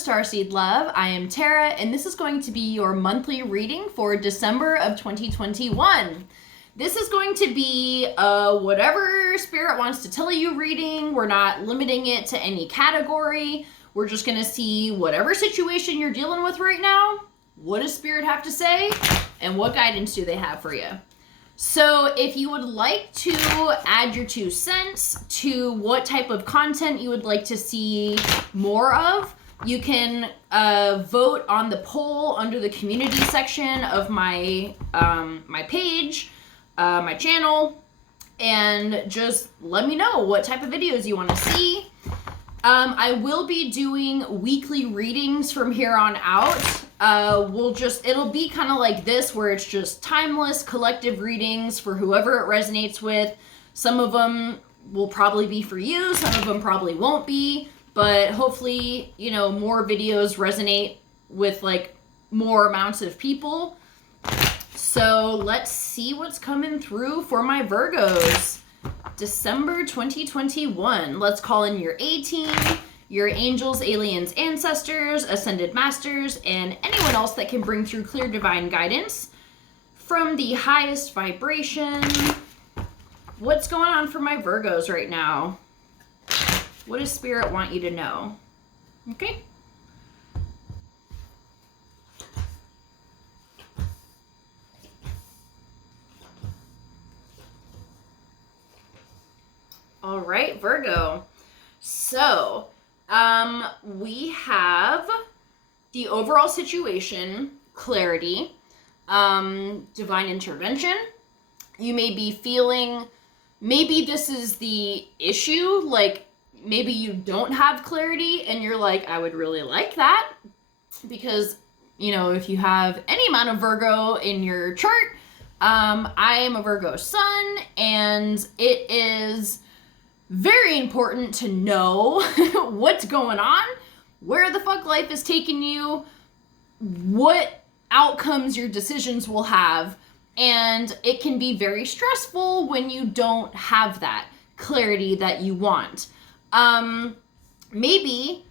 Starseed Love. I am Tara, and this is going to be your monthly reading for December of 2021. This is going to be whatever Spirit wants to tell you reading. We're not limiting it to any category. We're just going to see whatever situation you're dealing with right now. What does Spirit have to say? And what guidance do they have for you? So if you would like to add your 2 cents to what type of content you would like to see more of, you can vote on the poll under the community section of my my page, my channel, and just let me know what type of videos you want to see. I will be doing weekly readings from here on out. It'll be kind of like this, where it's just timeless collective readings for whoever it resonates with. Some of them will probably be for you, some of them probably won't be, but hopefully, you know, more videos resonate with like more amounts of people. So let's see what's coming through for my Virgos. December 2021. Let's call in your A team, your angels, aliens, ancestors, ascended masters, and anyone else that can bring through clear divine guidance from the highest vibration. What's going on for my Virgos right now? What does Spirit want you to know? Okay. All right, Virgo. So, we have the overall situation, clarity, divine intervention. You may be feeling, maybe this is the issue, like maybe you don't have clarity and you're like, I would really like that, because, you know, if you have any amount of Virgo in your chart, I am a Virgo sun, and it is very important to know what's going on, where the fuck life is taking you, what outcomes your decisions will have, and it can be very stressful when you don't have that clarity that you want. Maybe,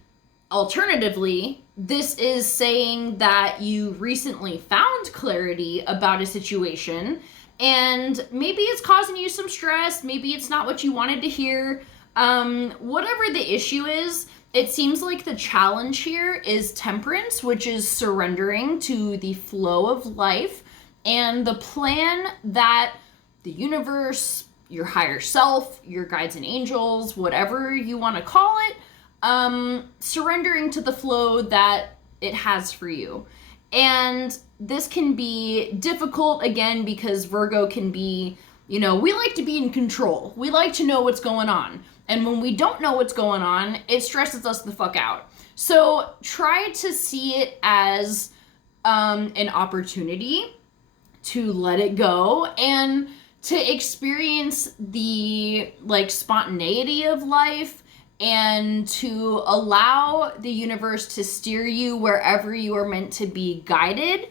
alternatively, this is saying that you recently found clarity about a situation, and maybe it's causing you some stress. Maybe it's not what you wanted to hear. Whatever the issue is, it seems like the challenge here is temperance, which is surrendering to the flow of life and the plan that the universe, your higher self, your guides and angels, whatever you want to call it, surrendering to the flow that it has for you. And this can be difficult, again, because Virgo can be, you know, we like to be in control. We like to know what's going on. And when we don't know what's going on, it stresses us the fuck out. So try to see it as an opportunity to let it go and to experience the like spontaneity of life, and to allow the universe to steer you wherever you are meant to be guided.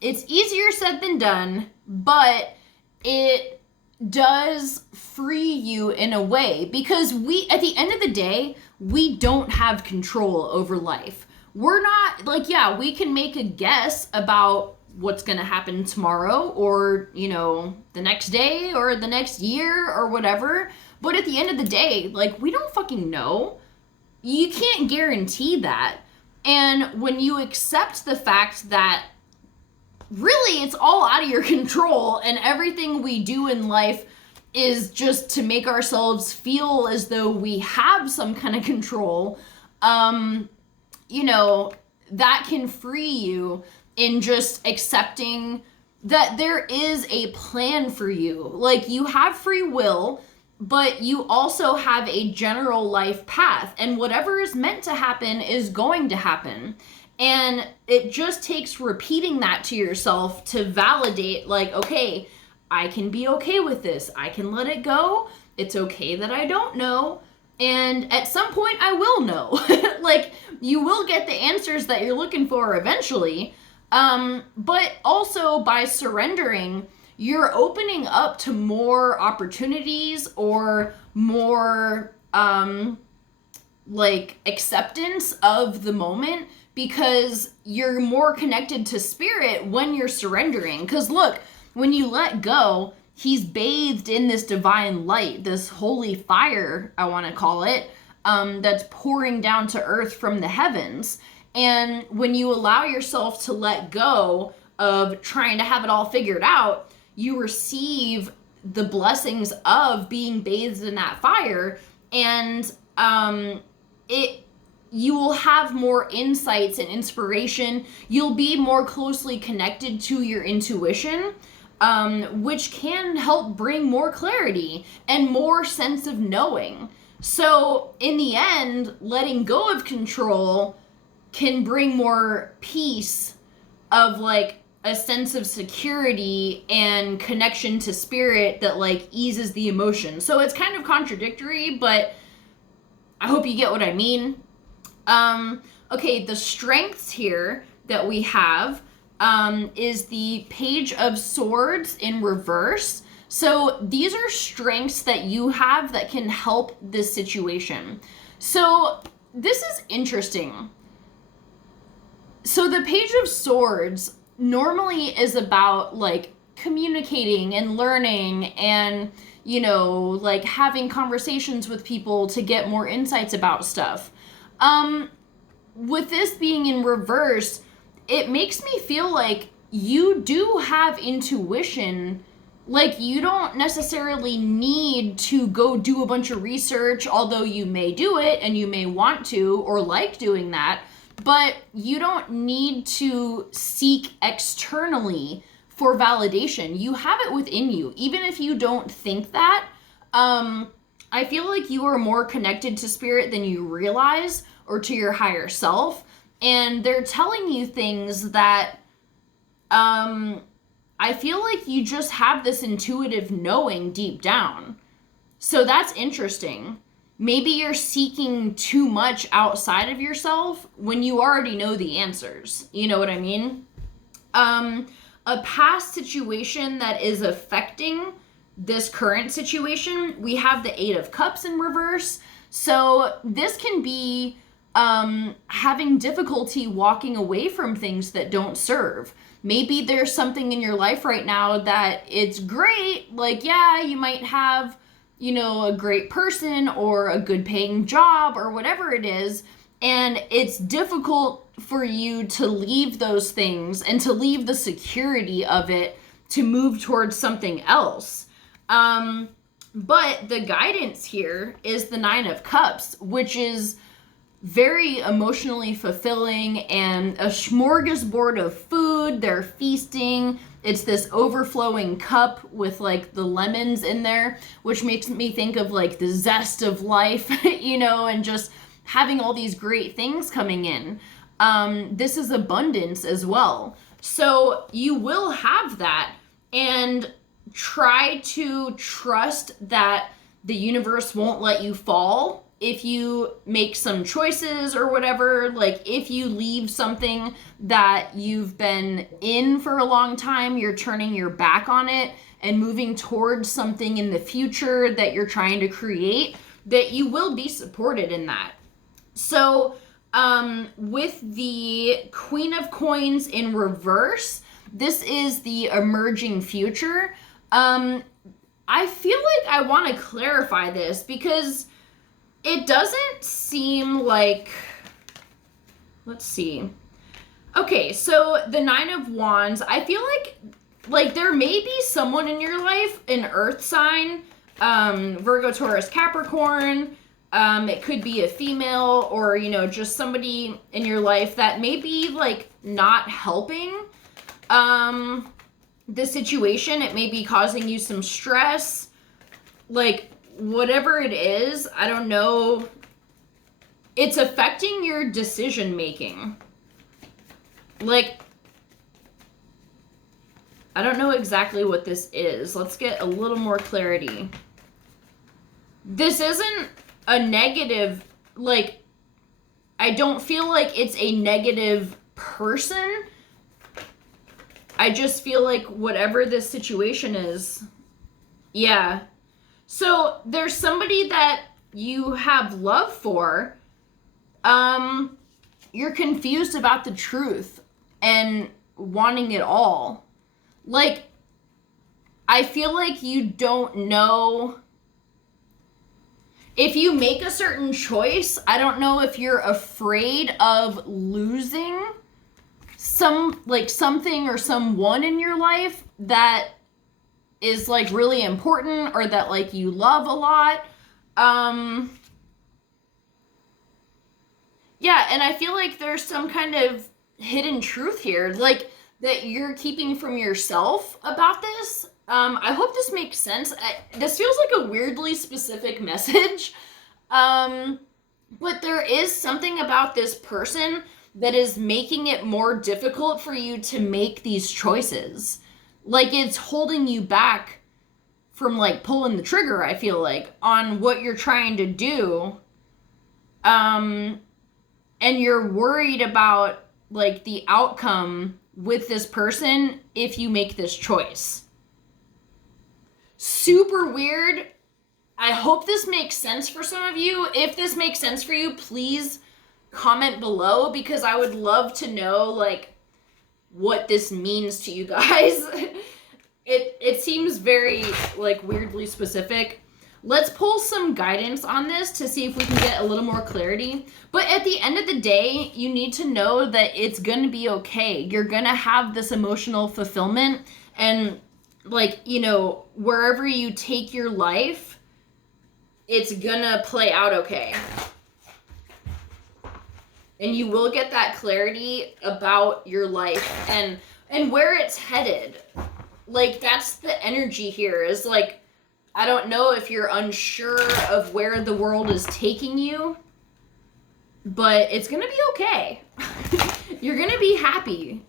It's easier said than done, but it does free you in a way, because at the end of the day, we don't have control over life. We're not, like, yeah, we can make a guess about what's going to happen tomorrow, or, you know, the next day, or the next year, or whatever. But at the end of the day, like, we don't fucking know. You can't guarantee that. And when you accept the fact that really it's all out of your control, and everything we do in life is just to make ourselves feel as though we have some kind of control, you know, that can free you in just accepting that there is a plan for you. Like, you have free will, but you also have a general life path, and whatever is meant to happen is going to happen. And it just takes repeating that to yourself to validate, like, okay, I can be okay with this. I can let it go. It's okay that I don't know. And at some point I will know. Like, you will get the answers that you're looking for eventually. But also by surrendering, you're opening up to more opportunities, or more like acceptance of the moment, because you're more connected to spirit when you're surrendering. Because look, when you let go, he's bathed in this divine light, this holy fire, I want to call it, that's pouring down to earth from the heavens. And when you allow yourself to let go of trying to have it all figured out, you receive the blessings of being bathed in that fire, and you will have more insights and inspiration. You'll be more closely connected to your intuition, which can help bring more clarity and more sense of knowing. So in the end, letting go of control can bring more peace of like a sense of security and connection to spirit that like eases the emotion. So it's kind of contradictory, but I hope you get what I mean. Okay, the strengths here that we have is the Page of Swords in reverse. So these are strengths that you have that can help this situation. So this is interesting. So the Page of Swords normally is about like communicating and learning and, you know, like having conversations with people to get more insights about stuff. With this being in reverse, it makes me feel like you do have intuition. Like, you don't necessarily need to go do a bunch of research, although you may do it and you may want to or like doing that, but you don't need to seek externally for validation. You have it within you, even if you don't think that. I feel like you are more connected to spirit than you realize, or to your higher self, and they're telling you things that I feel like you just have this intuitive knowing deep down. So that's interesting. Maybe you're seeking too much outside of yourself when you already know the answers. You know what I mean? A past situation that is affecting this current situation, we have the Eight of Cups in reverse. So this can be having difficulty walking away from things that don't serve. Maybe there's something in your life right now that it's great. Like, yeah, you might have, you know, a great person or a good paying job or whatever it is. And it's difficult for you to leave those things and to leave the security of it to move towards something else. But the guidance here is the Nine of Cups, which is very emotionally fulfilling and a smorgasbord of food. They're feasting. It's this overflowing cup with like the lemons in there, which makes me think of like the zest of life, you know, and just having all these great things coming in. This is abundance as well. So you will have that, and try to trust that the universe won't let you fall if you make some choices or whatever. Like, if you leave something that you've been in for a long time, you're turning your back on it and moving towards something in the future that you're trying to create, that you will be supported in that. So with the Queen of Coins in reverse, this is the emerging future. I feel like I want to clarify this because it doesn't seem like, let's see. Okay, so the Nine of Wands, I feel like there may be someone in your life, an earth sign, Virgo, Taurus, Capricorn. It could be a female, or, you know, just somebody in your life that may be like not helping the situation. It may be causing you some stress, like whatever it is, I don't know. It's affecting your decision making. Like, I don't know exactly what this is. Let's get a little more clarity. This isn't a negative, like, I don't feel like it's a negative person. I just feel like whatever this situation is, yeah. So there's somebody that you have love for, You're confused about the truth and wanting it all. Like, I feel like you don't know. If you make a certain choice, I don't know if you're afraid of losing something or someone in your life that is like really important or that like you love a lot. Yeah, and I feel like there's some kind of hidden truth here, like that you're keeping from yourself about this. I hope this makes sense. This feels like a weirdly specific message. But there is something about this person that is making it more difficult for you to make these choices. Like, it's holding you back from, like, pulling the trigger, I feel like, on what you're trying to do. And you're worried about, like, the outcome with this person if you make this choice. Super weird. I hope this makes sense for some of you. If this makes sense for you, please comment below, because I would love to know, like, what this means to you guys. It seems very, like, weirdly specific. Let's pull some guidance on this to see if we can get a little more clarity. But at the end of the day, you need to know that it's going to be okay. You're going to have this emotional fulfillment, and, like, you know, wherever you take your life, it's going to play out okay. And you will get that clarity about your life and where it's headed. Like, that's the energy here, is like, I don't know if you're unsure of where the world is taking you, but it's going to be okay. You're going to be happy.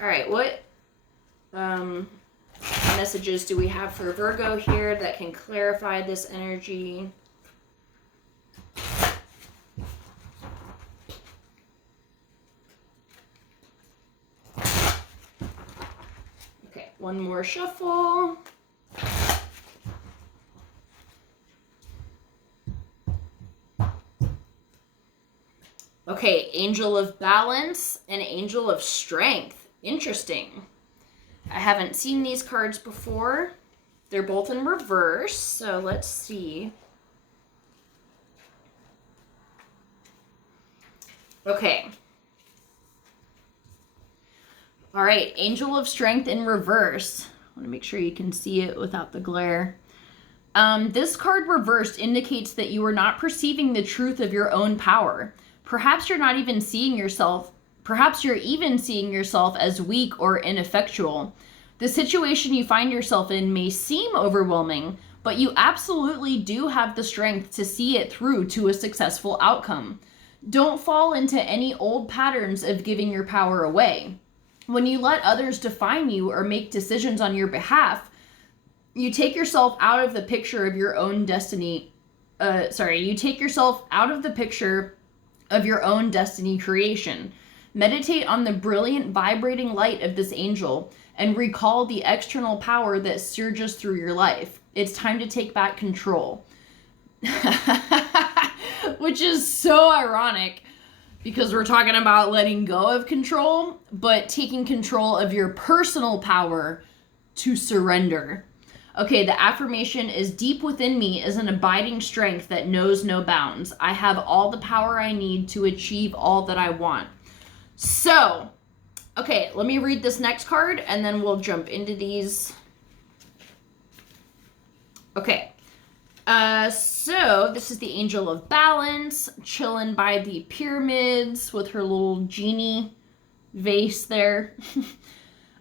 All right, what messages do we have for Virgo here that can clarify this energy? Okay, one more shuffle. Okay, Angel of Balance and Angel of Strength. Interesting. I haven't seen these cards before. They're both in reverse, so let's see. Okay. All right, Angel of Strength in reverse. I want to make sure you can see it without the glare. This card reversed indicates that you are not perceiving the truth of your own power. Perhaps you're not even seeing yourself. Perhaps you're even seeing yourself as weak or ineffectual. The situation you find yourself in may seem overwhelming, but you absolutely do have the strength to see it through to a successful outcome. Don't fall into any old patterns of giving your power away. When you let others define you or make decisions on your behalf, you take yourself out of the picture of your own destiny. You take yourself out of the picture of your own destiny creation. Meditate on the brilliant vibrating light of this angel and recall the external power that surges through your life. It's time to take back control. Which is so ironic, because we're talking about letting go of control, but taking control of your personal power to surrender. Okay, the affirmation is, deep within me is an abiding strength that knows no bounds. I have all the power I need to achieve all that I want. So, okay, let me read this next card and then we'll jump into these. Okay, so this is the Angel of Balance, chilling by the pyramids with her little genie vase there.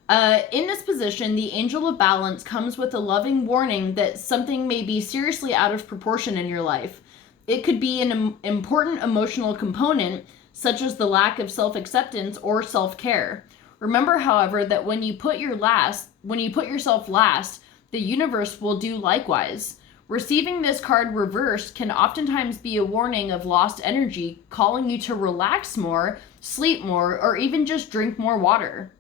In this position, the Angel of Balance comes with a loving warning that something may be seriously out of proportion in your life. It could be an important emotional component, such as the lack of self-acceptance or self-care. Remember, however, that when you put yourself last, the universe will do likewise. Receiving this card reversed can oftentimes be a warning of lost energy, calling you to relax more, sleep more, or even just drink more water.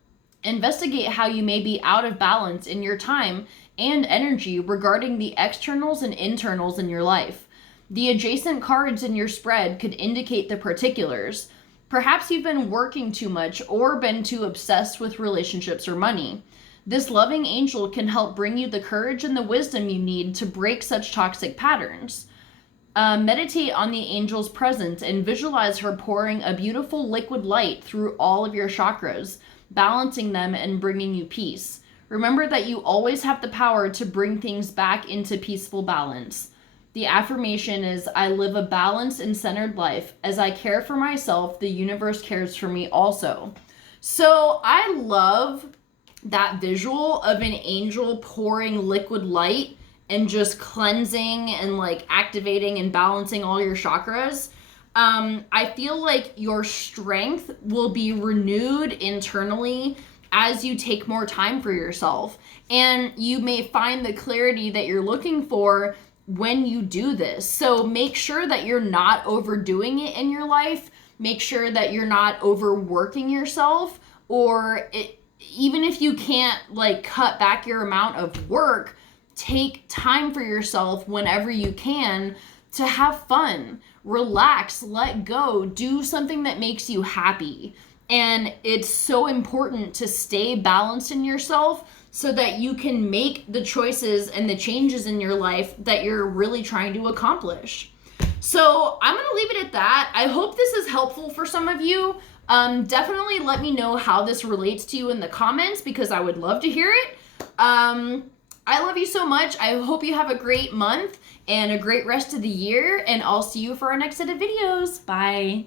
Investigate how you may be out of balance in your time and energy regarding the externals and internals in your life. The adjacent cards in your spread could indicate the particulars. Perhaps you've been working too much or been too obsessed with relationships or money. This loving angel can help bring you the courage and the wisdom you need to break such toxic patterns. Meditate on the angel's presence and visualize her pouring a beautiful liquid light through all of your chakras, balancing them and bringing you peace. Remember that you always have the power to bring things back into peaceful balance. The affirmation is, I live a balanced and centered life. As I care for myself, the universe cares for me also. So I love that visual of an angel pouring liquid light and just cleansing and like activating and balancing all your chakras. I feel like your strength will be renewed internally as you take more time for yourself. And you may find the clarity that you're looking for when you do this. So make sure that you're not overdoing it in your life. Make sure that you're not overworking yourself, or even if you can't like cut back your amount of work, take time for yourself whenever you can to have fun, relax, let go, do something that makes you happy. And it's so important to stay balanced in yourself so that you can make the choices and the changes in your life that you're really trying to accomplish. So I'm going to leave it at that. I hope this is helpful for some of you. Definitely let me know how this relates to you in the comments, because I would love to hear it. I love you so much. I hope you have a great month and a great rest of the year, and I'll see you for our next set of videos. Bye.